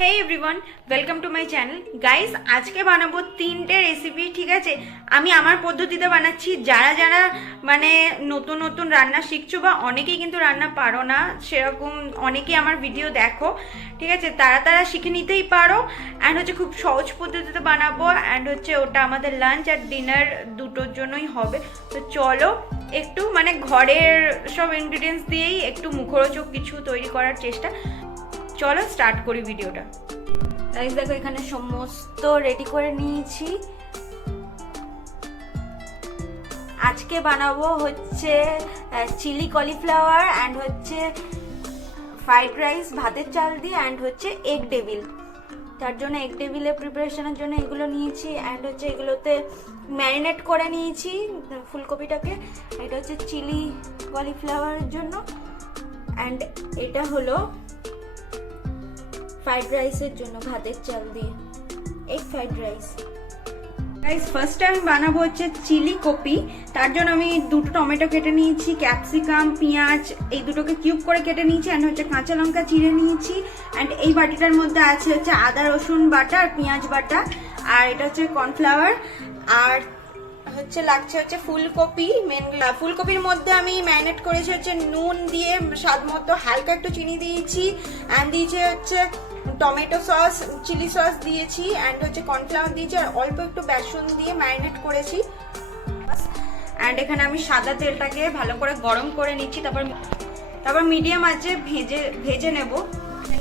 Hey everyone welcome to my channel guys আজকে বানাবো তিনটে রেসিপি ঠিক আছে? আমি আমার পদ্ধতিতে বানাচ্ছি। যারা যারা মানে নতুন নতুন রান্না শিখছো বা অনেকেই কিন্তু রান্না পারো না, সেরকম অনেকেই আমার ভিডিও দেখো, ঠিক আছে? তারা তারা শিখে নিতেই পারো। অ্যান্ড হচ্ছে খুব সহজ পদ্ধতিতে বানাবো। অ্যান্ড হচ্ছে ওটা আমাদের লাঞ্চ আর ডিনার দুটোর জন্যই হবে। তো চলো, একটু মানে ঘরের সব ইনগ্রিডিয়েন্টস দিয়েই একটু মুখরোচক কিছু তৈরি করার চেষ্টা। চলো স্টার্ট করি ভিডিওটা গাইস দেখো, এখানে সমস্ত রেডি করে নিয়েছি। আজকে বানাবো হচ্ছে চিলি কলিফ্লাওয়ার অ্যান্ড হচ্ছে ফ্রাইড রাইস ভাতের চাল দিয়ে অ্যান্ড হচ্ছে এগ ডেভিল তার জন্য এগ টেবিলের প্রিপারেশনের জন্য এগুলো নিয়েছি অ্যান্ড হচ্ছে এগুলোতে ম্যারিনেট করে নিয়েছি, ফুলকপিটাকে। এটা হচ্ছে চিলি কলিফ্লাওয়ারের জন্য। অ্যান্ড এটা হলো ফ্রাইড রাইসের জন্য ভাতের চাল দিয়ে। Egg fried rice guys first আমি বানাবো হচ্ছে চিলি কপি। তার জন্য আমি দুটো টমেটো কেটে নিয়েছি, ক্যাপসিকাম, পেঁয়াজ, এই দুটোকে কিউব করে কেটে নিয়েছি অ্যান্ড হচ্ছে কাঁচা লঙ্কা চিড়ে নিয়েছি। অ্যান্ড এই বাটিটার মধ্যে আছে হচ্ছে আদা, রসুন বাটা আর পেঁয়াজ বাটা। আর এটা হচ্ছে কর্নফ্লাওয়ার। আর হচ্ছে লাগছে হচ্ছে ফুলকপি মেন ফুলকপির মধ্যে আমি ম্যারিনেট করেছি হচ্ছে নুন দিয়ে স্বাদ মতো হালকা একটু চিনি দিয়েছি। অ্যান্ড দিয়েছি হচ্ছে টমেটো সস, চিলি সস দিয়েছি অ্যান্ড হচ্ছে কর্নফ্লাওয়ার দিয়েছি, আর অল্প একটু বেসন দিয়ে ম্যারিনেট করেছি। অ্যান্ড এখানে আমি সাদা তেলটাকে ভালো করে গরম করে নিচ্ছি, তারপর তারপর মিডিয়াম আছে, ভেজে ভেজে নেব।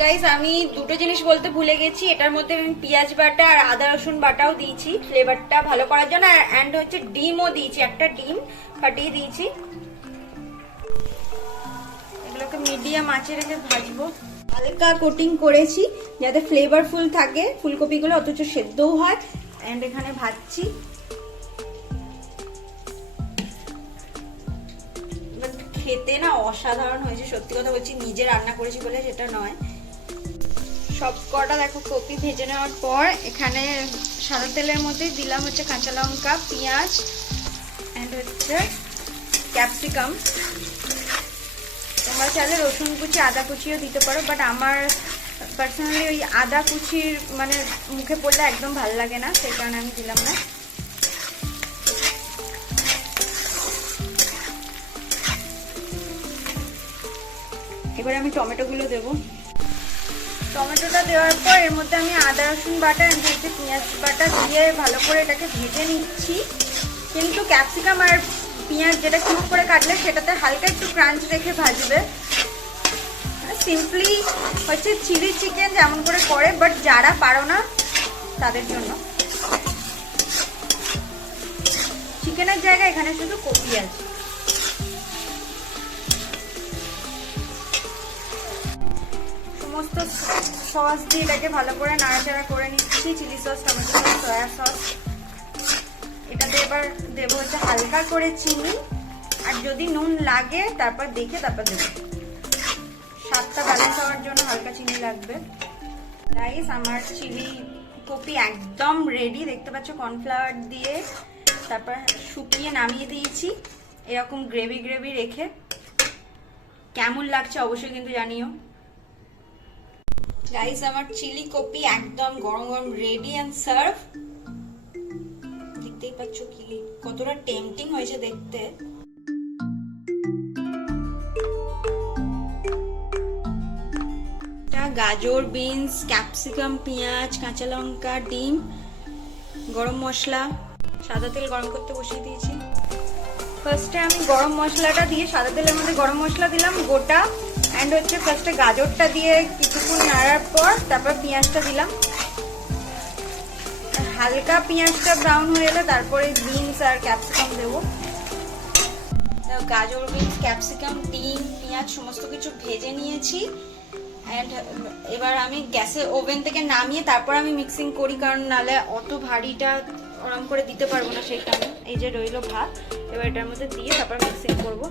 গাইস আমি দুটো জিনিস বলতে ভুলে গেছি, এটার মধ্যে আমি পেঁয়াজ বাটা আর আদা রসুন বাটাও দিয়েছি ফ্লেভারটা ভালো করার জন্য, আর অ্যান্ড হচ্ছে ডিমও দিয়েছি, একটা ডিম ফাটিয়ে দিয়েছি। এগুলোকে মিডিয়াম আঁচে রেখে ভাজবো। হালকা কোটিং করেছি, যাতে ফ্লেভারফুল থাকে। ফুলকপিগুলো অথচ সেদ্ধও হয়। অ্যান্ড এখানে ভাজছি। খেতে না অসাধারণ হয়েছে, সত্যি কথা বলছি, নিজে রান্না করেছি বলে সেটা নয়। সব কটা দেখো কপি ভেজে নেওয়ার পর, এখানে সাদা তেলের মধ্যে দিলাম হচ্ছে কাঁচা লঙ্কা, পেঁয়াজ অ্যান্ড হচ্ছে ক্যাপসিকাম তোমরা চাইলে রসুন কুচি, আদা কুচিও দিতে পারো বাট আমার পার্সোনালি ওই আদা কুচির মানে মুখে পড়লে একদম ভালো লাগে না, সেই কারণে আমি দিলাম না। এবারে আমি টমেটোগুলো দেবো। টমেটোটা দেওয়ার পর এর মধ্যে আমি আদা, রসুন বাটা পেঁয়াজ বাটা দিয়ে ভালো করে এটাকে ভেজে নিচ্ছি। কিন্তু ক্যাপসিকাম আর পেঁয়াজ যেটা কিউব করে কাটলে সেটাতে হালকা একটু ক্রাঞ্চ রেখে ভাজবে। সিম্পলি হচ্ছে চিলি চিকেন যেমন করে করে বাট যারা পারো না, তাদের জন্য। চিকেনের জায়গায় এখানে শুধু কপি আছে। সমস্ত সস দিয়ে এটাকে ভালো করে নাড়াচাড়া করে নিচ্ছি। Chilli sauce tomato sauce soya sauce এটাতে এবার দেবো হচ্ছে হালকা করে চিনি। আর যদি নুন লাগে, তারপর দেখে তারপর দেবো। স্বাদটা ব্যালেন্স হওয়ার জন্য হালকা চিনি লাগবে। রাইস আমার চিলি কপি একদম রেডি দেখতে পাচ্ছ কর্নফ্লাওয়ার দিয়ে তারপর শুকিয়ে নামিয়ে দিয়েছি। এরকম গ্রেভি গ্রেভি রেখে। কেমন লাগছে অবশ্যই কিন্তু জানিও। গাইস আমার চিলি কপি একদম গরম গরম রেডি অ্যান্ড সার্ভ দেখতেই পাচ্ছ কি, কতটা টেম্পটিং হয়েছে দেখতে। গাজর বিনস ক্যাপসিকাম পেঁয়াজ, কাঁচা লঙ্কা, ডিম, গরম মশলা, সাদা তেল গরম করতে বসিয়ে দিয়েছি। ফার্স্টে আমি গরম মশলাটা দিয়ে সাদা তেলের মধ্যে গরম মশলা দিলাম, গোটা অ্যান্ড হচ্ছে ফার্স্টে গাজরটা দিয়ে কিছুক্ষণ নাড়ার পর তারপর পেঁয়াজটা দিলাম। হালকা পেঁয়াজটা ব্রাউন হয়ে এলে তারপরে বিনস আর ক্যাপসিকাম দেবো। গাজর বিনস ক্যাপসিকাম ডিম, পেঁয়াজ সমস্ত কিছু ভেজে নিয়েছি। অ্যান্ড এবার আমি গ্যাসে ওভেন থেকে নামিয়ে তারপর আমি মিক্সিং করি, কারণ নালে অত ভারীটা ওরম করে দিতে পারব না সেই কারণে এই যে রইল ভাত, এবার এটার মধ্যে দিয়ে তারপর মিক্সিং করব।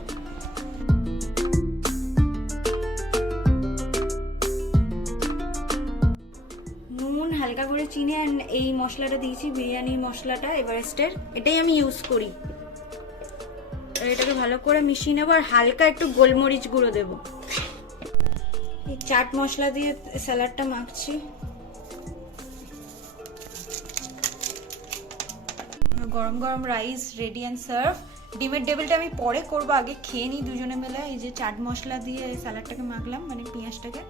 চিনি অ্যান্ড এই মশলাটা দিয়েছি, বিরিয়ানি মশলাটা, এভারেস্টের। এটাই আমি ইউজ করি। এটাকে ভালো করে মিশিয়ে নেব আর হালকা একটু গোলমরিচ গুঁড়ো দেবো। চাট মশলা দিয়ে স্যালাডটা মাখছি। গরম গরম রাইস রেডি অ্যান্ড সার্ভ ডিমের টেবিলটা আমি পরে করব, আগে খেয়ে নিই দুজনে মিলে। এই যে চাট মশলা দিয়ে স্যালাডটাকে মাখলাম মানে পেঁয়াজটাকে।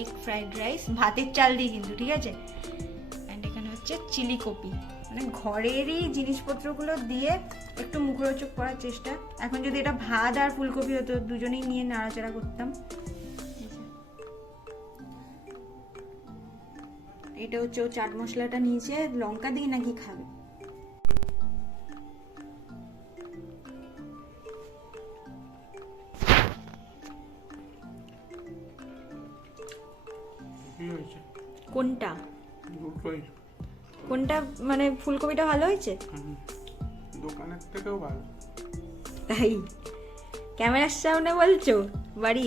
এগ ফ্রাইড রাইস ভাতের চাল দিয়ে কিন্তু, ঠিক আছে? হচ্ছে চিলি কপি। মানে ঘরেরই জিনিসপত্রগুলো দিয়ে একটু মুখরোচক করার চেষ্টা। এখন যদি এটা ভাত আর ফুলকপি হতো দুজনেই নিয়ে নাড়াচাড়া করতাম। এটা হচ্ছে ও চাট মশলাটা নিয়েছে লঙ্কা দিয়ে নাকি খাবে? কোনটা? কোনটা মানে ফুলকপিটা ভালো হয়েছে? দোকানের থেকেও ভালো। তাই? ক্যামেরার সামনে বলছো? বাড়ি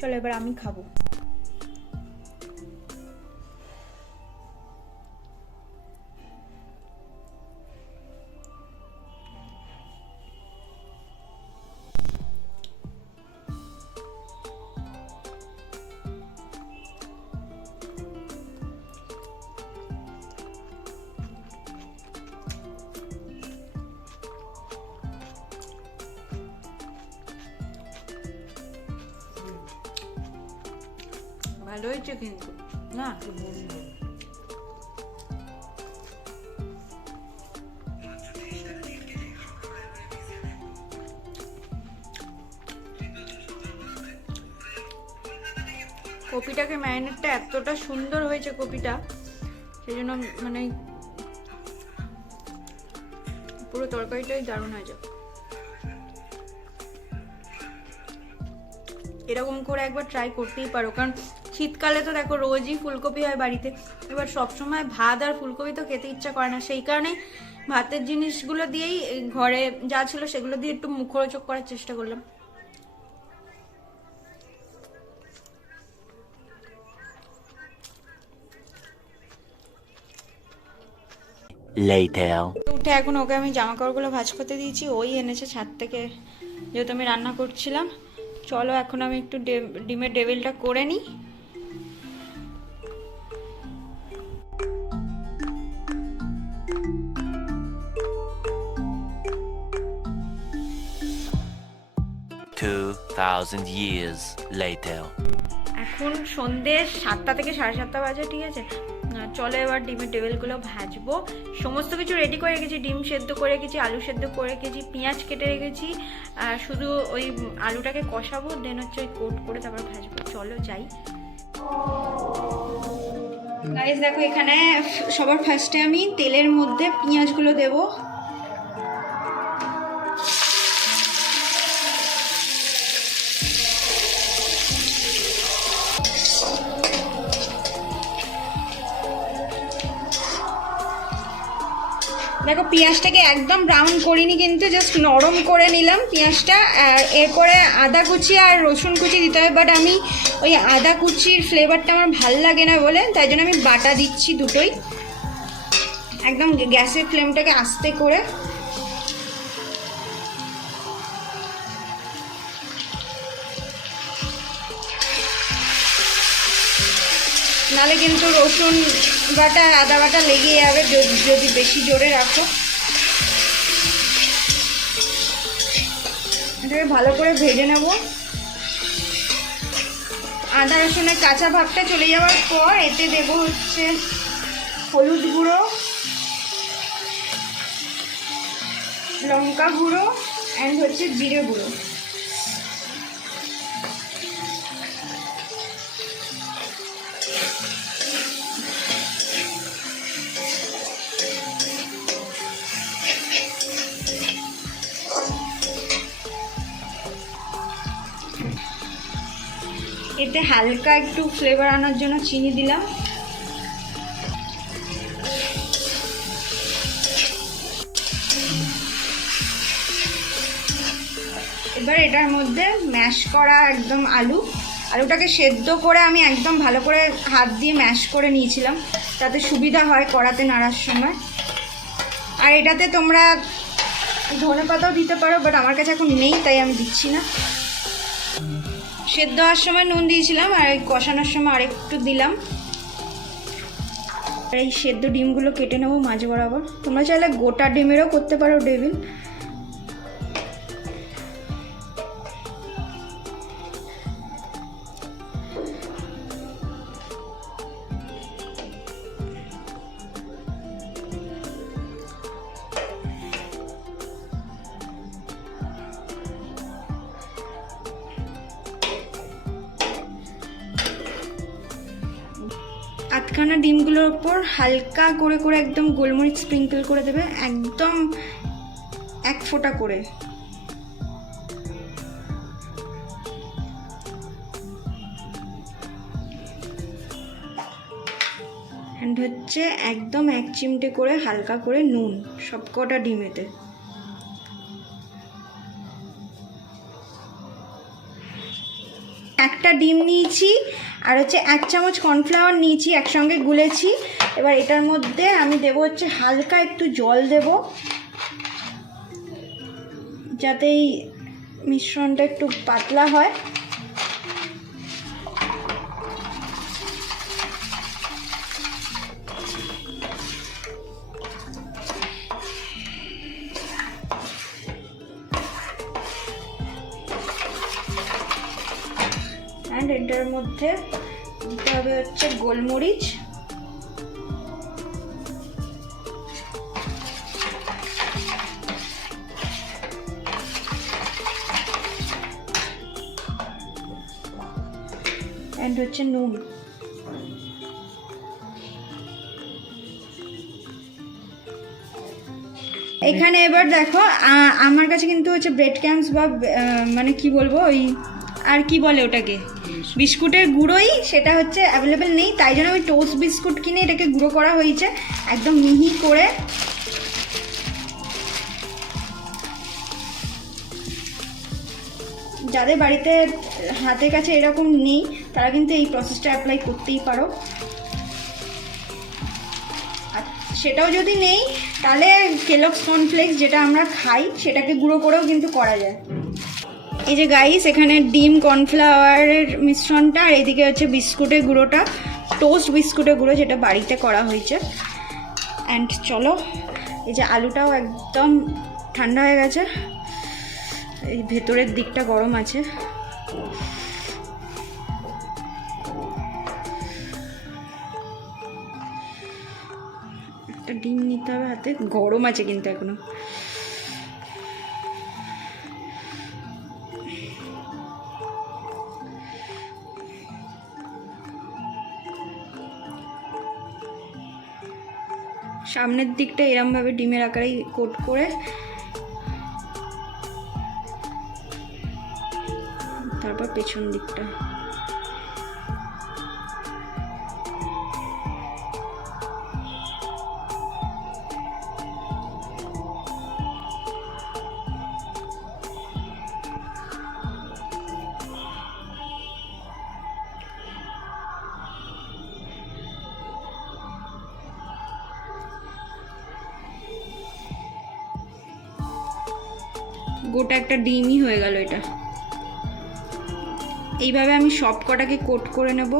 চলো এবার আমি খাব। ভালো হয়েছে কিন্তু না কপিটাকে ম্যারিনেটটা এতটা সুন্দর হয়েছে কপিটা সেই জন্য মানে পুরো তরকারিটাই দারুণ হয়েছে। এরকম করে একবার ট্রাই করতেই পারো, কারণ শীতকালে তো দেখো রোজই ফুলকপি হয় বাড়িতে। এবার সবসময় ভাত আর ফুলকপি তো খেতে ইচ্ছা করে না। সেই কারণে ভাতের জিনিসগুলো দিয়েই ঘরে যা ছিল সেগুলো দিয়ে একটু মুখরোচক করার চেষ্টা করলাম. উঠে এখন ওকে আমি জামা কাপড়গুলো ভাঁজ করতে দিয়েছি। ওই এনেছে ছাদ থেকে যেহেতু আমি রান্না করছিলাম। চলো এখন আমি একটু ডিমের ডেভিলটা করে নিই। Two thousand years later. এখন সন্ধে সাতটা থেকে সাড়ে সাতটা বাজে, ঠিক আছে? চলো এবার ডিমের টেবিলগুলো ভাজবো। সমস্ত কিছু রেডি করে রেখেছি, ডিম সেদ্ধ করে রেখেছি, আলু সেদ্ধ করে রেখেছি, পেঁয়াজ কেটে রেখেছি শুধু ওই আলুটাকে কষাবো দেন হচ্ছে ওই কোট করে তারপর ভাজবো। চলো যাই। গাইজ দেখো এখানে সবার ফার্স্টে আমি তেলের মধ্যে পেঁয়াজগুলো দেবো। দেখো, পেঁয়াজটাকে একদম ব্রাউন করিনি কিন্তু জাস্ট নরম করে নিলাম পেঁয়াজটা। এরপরে আদা কুচি আর রসুন কুচি দিতে হবে বাট আমি ওই আদা কুচির ফ্লেভারটা আমার ভালো লাগে না বলে, তাই জন্য আমি বাটা দিচ্ছি দুটোই। একদম গ্যাসের ফ্লেমটাকে আস্তে করে। নালে কিন্তু রসুন বাটা, আদা বাটা লেগে যাবে, যদি বেশি জোরে রাখো। এটাকে ভালো করে ভেজে নেব। আদা রসুনের কাঁচা ভাবটা চলে যাওয়ার পর এতে দেব হচ্ছে হলুদ গুঁড়ো, লঙ্কা গুঁড়ো অ্যান্ড হচ্ছে জিরে গুঁড়ো। এতে হালকা একটু ফ্লেভার আনার জন্য চিনি দিলাম। এবার এটার মধ্যে ম্যাশ করা একদম আলু। আলুটাকে সেদ্ধ করে আমি একদম ভালো করে হাত দিয়ে ম্যাশ করে নিয়েছিলাম। তাতে সুবিধা হয় কড়াতে নাড়ার সময়। আর এটাতে তোমরা ধনে পাতাও দিতে পারো বাট আমার কাছে এখন নেই, তাই আমি দিচ্ছি না। সেদ্ধ হওয়ার সময় নুন দিয়েছিলাম আর কষানোর সময় আরেকটু দিলাম। আর এই সেদ্ধ ডিমগুলো কেটে নেব মাঝ বরাবর। তোমরা চাইলে গোটা ডিমেরও করতে পারো ডেভিল। হালকা করে করে একদম গোলমরিচ স্প্রিঙ্কল করে দেবে, একদম এক ফোঁটা করে। অ্যান্ড হচ্ছে একদম এক চিমটে করে হালকা করে নুন, সবকটা ডিমেতে। একটা ডিম নিয়েছি আর হচ্ছে এক চামচ কর্নফ্লাওয়ার নিয়েছি, একসঙ্গে গুলেছি। এবার এটার মধ্যে আমি দেব হচ্ছে হালকা একটু জল দেব। যাতে এই মিশ্রণটা একটু পাতলা হয়। অ্যান্ড এটার মধ্যে দিতে হবে হচ্ছে গোলমরিচ। অ্যান্ড হচ্ছে নুন। এখানে এবার দেখো আমার কাছে কিন্তু হচ্ছে ব্রেড ক্যাম্পস বা মানে কি বলব, ওই আর কি বলে ওটাকে? বিস্কুটের গুঁড়োই সেটা হচ্ছে অ্যাভেলেবেল নেই, তাই জন্য আমি টোস্ট বিস্কুট কিনে এটাকে গুঁড়ো করা হয়েছে, একদম মিহি করে। যাদের বাড়িতে হাতের কাছে এরকম নেই, তারা কিন্তু এই প্রসেসটা অ্যাপ্লাই করতেই পারো। সেটাও যদি নেই, তাহলে কেলক্স কর্নফ্লেক্স যেটা আমরা খাই, সেটাকে গুঁড়ো করেও কিন্তু করা যায়। এই যে গাইস এখানে ডিম কর্নফ্লাওয়ারের মিশ্রণটা, আর এদিকে হচ্ছে বিস্কুটের গুঁড়োটা টোস্ট বিস্কুটের গুঁড়ো যেটা বাড়িতে করা হয়েছে। অ্যান্ড চলো, এই যে আলুটাও একদম ঠান্ডা হয়ে গেছে। এই ভেতরের দিকটা গরম আছে। একটা ডিম নিতে হবে হাতে, গরম আছে কিন্তু এখনও। সামনের দিকটা এরমভাবে ডিমের আকারেই কোট করে তারপর পেছন দিকটা। একটা ডিমই হয়ে গেল এটা। এইভাবে আমি সব কটাকে কোট করে নেব।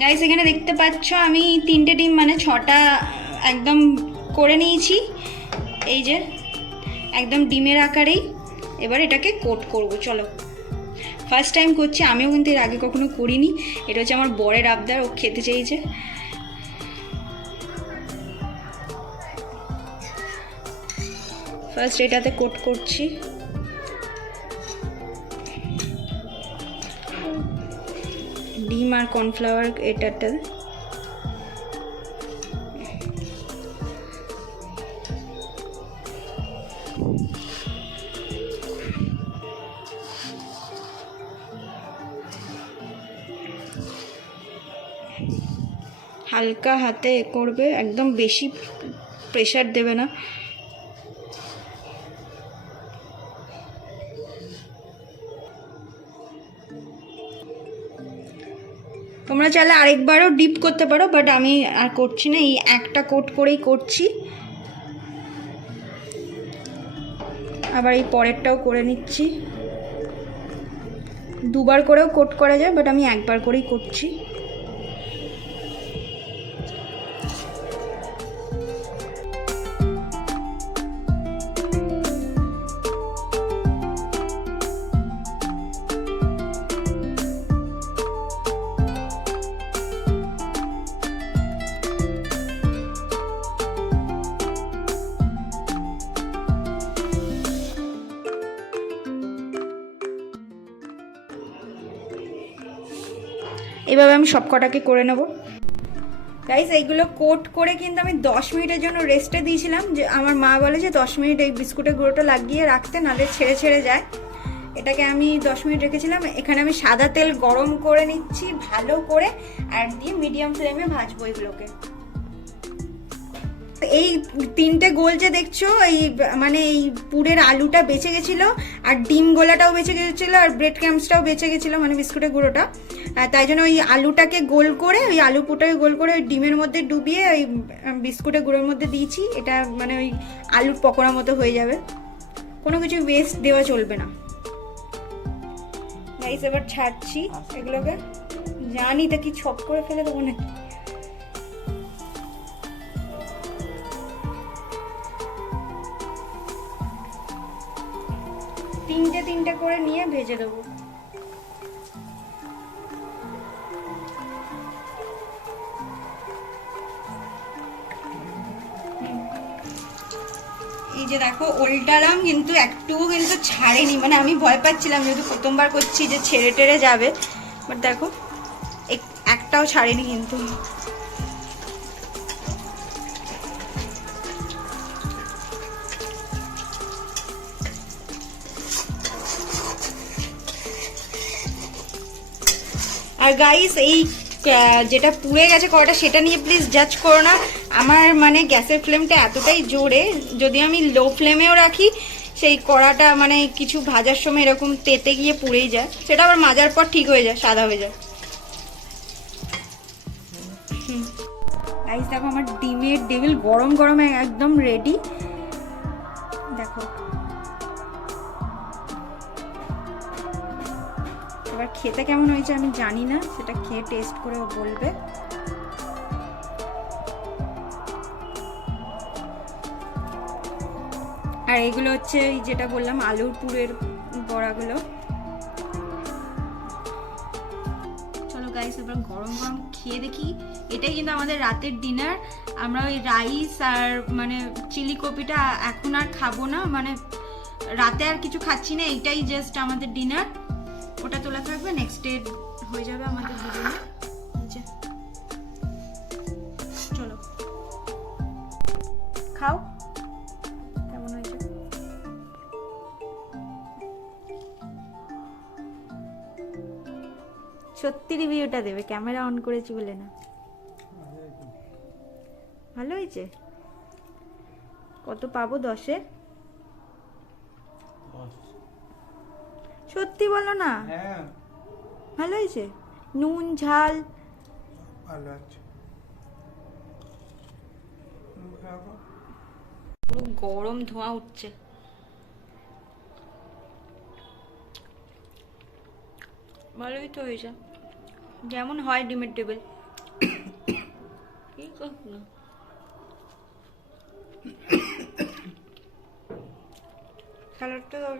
গাইস এখানে দেখতে পাচ্ছ আমি তিনটে ডিম মানে ছটা একদম করে নিয়েছি। এই যে, একদম ডিমের আকারেই। এবার এটাকে কোট করব, চলো। ফার্স্ট টাইম করছি, আমিও কিন্তু এর আগে কখনো করিনি। এটা হচ্ছে আমার বরের আবদার, ও খেতে চেয়েছে। ফার্স্ট এটাতে কোট করছি। ডিম আর কর্নফ্লাওয়ার এটাতে। হালকা হাতে করবে, একদম বেশি প্রেশার দেবে না। তোমরা চাইলে আরেকবারও ডিপ করতে পারো বাট আমি আর করছি না, এই একটা কোট করেই করছি। আবার এই পরেরটাও করে নিচ্ছি। দুবার করেও কোট করা যায় বাট আমি একবার করেই করছি। এভাবে আমি সব কটাকে করে নেব। গাইস এইগুলো কোট করে কিন্তু আমি দশ মিনিটের জন্য রেস্টে দিয়েছিলাম। যে আমার মা বলে যে দশ মিনিট এই বিস্কুটের গুঁড়োটা লাগিয়ে রাখতে, নাহলে ছেড়ে ছেড়ে যায়। এটাকে আমি দশ মিনিট রেখেছিলাম। এখানে আমি সাদা তেল গরম করে নিচ্ছি, ভালো করে আর দিয়ে মিডিয়াম ফ্লেমে ভাজবো এগুলোকে। এই তিনটে গোল যে দেখছ, এই মানে এই পুরের আলুটা বেঁচে গেছিল, আর ডিম গোলাটাও বেঁচে গেছিল, আর ব্রেড ক্যাম্পসটাও বেঁচে গেছিল মানে বিস্কুটের গুঁড়োটা। তাই জন্য ওই আলুটাকে গোল করে, ওই আলু পুটাকে গোল করে ওই ডিমের মধ্যে ডুবিয়ে ওই বিস্কুটের গুঁড়োর মধ্যে দিয়েছি। এটা মানে ওই আলুর পকোড়া মতো হয়ে যাবে। কোনো কিছু ওয়েস্ট দেওয়া চলবে না। গাইস এবার ছাড়ছি এগুলোকে। জানি তা কি ছপ করে ফেলে দেবো নাকি? তিনটে তিনটে করে নিয়ে ভেজে দেবো। যে দেখো উল্টালাম কিন্তু একটুও কিন্তু ছাড়েনি। মানে আমি ভয় পাচ্ছিলাম যেহেতু প্রথমবার করছি যে ছেড়ে টেড়ে যাবে। বাট দেখো একটাও ছাড়েনি কিন্তু। আর গাইস এই যেটা পুড়ে গেছে কড়াটা, সেটা নিয়ে প্লিজ জাজ করো না। আমার মানে গ্যাসের ফ্লেমটা এতটাই জোরে, যদি আমি লো ফ্লেমেও রাখি, সেই কড়াটা মানে কিছু ভাজার সময় এরকম তেতে গিয়ে পুড়েই যায়। সেটা আবার মাজার পর ঠিক হয়ে যায়, সাদা হয়ে যায়। দেখো আমার ডিমের ডেবিল গরম গরম একদম রেডি দেখো। এবার খেতে কেমন হয়েছে আমি জানি না, সেটা খেয়ে টেস্ট করে বলবে। আর এগুলো হচ্ছে যেটা বললাম, আলুর পুরের বড়াগুলো। চলো গাইস এবার গরম গরম খেয়ে দেখি। এটাই কিন্তু আমাদের রাতের ডিনার আমরা ওই রাইস আর মানে চিলি কপিটা এখন আর খাব না মানে রাতে আর কিছু খাচ্ছি না এটাই জাস্ট আমাদের ডিনার ওটা তোলা থাকবে নেক্সট ডে হয়ে যাবে আমাদের দুজনে সত্যি রিভিউটা দেবে ক্যামেরা অন করেছি বলে না। ভালো হয়েছে? কত পাবো? দশে? সত্যি বলো না? হ্যাঁ। ভালো হয়েছে? নুন ঝাল? ভালো আছে। খাব? গরম ধোঁয়া উঠছে। ভালোই তো হয়েছে। যেমন হয় ডিমের টেবিল। কি করব না স্যালাডটা দাও।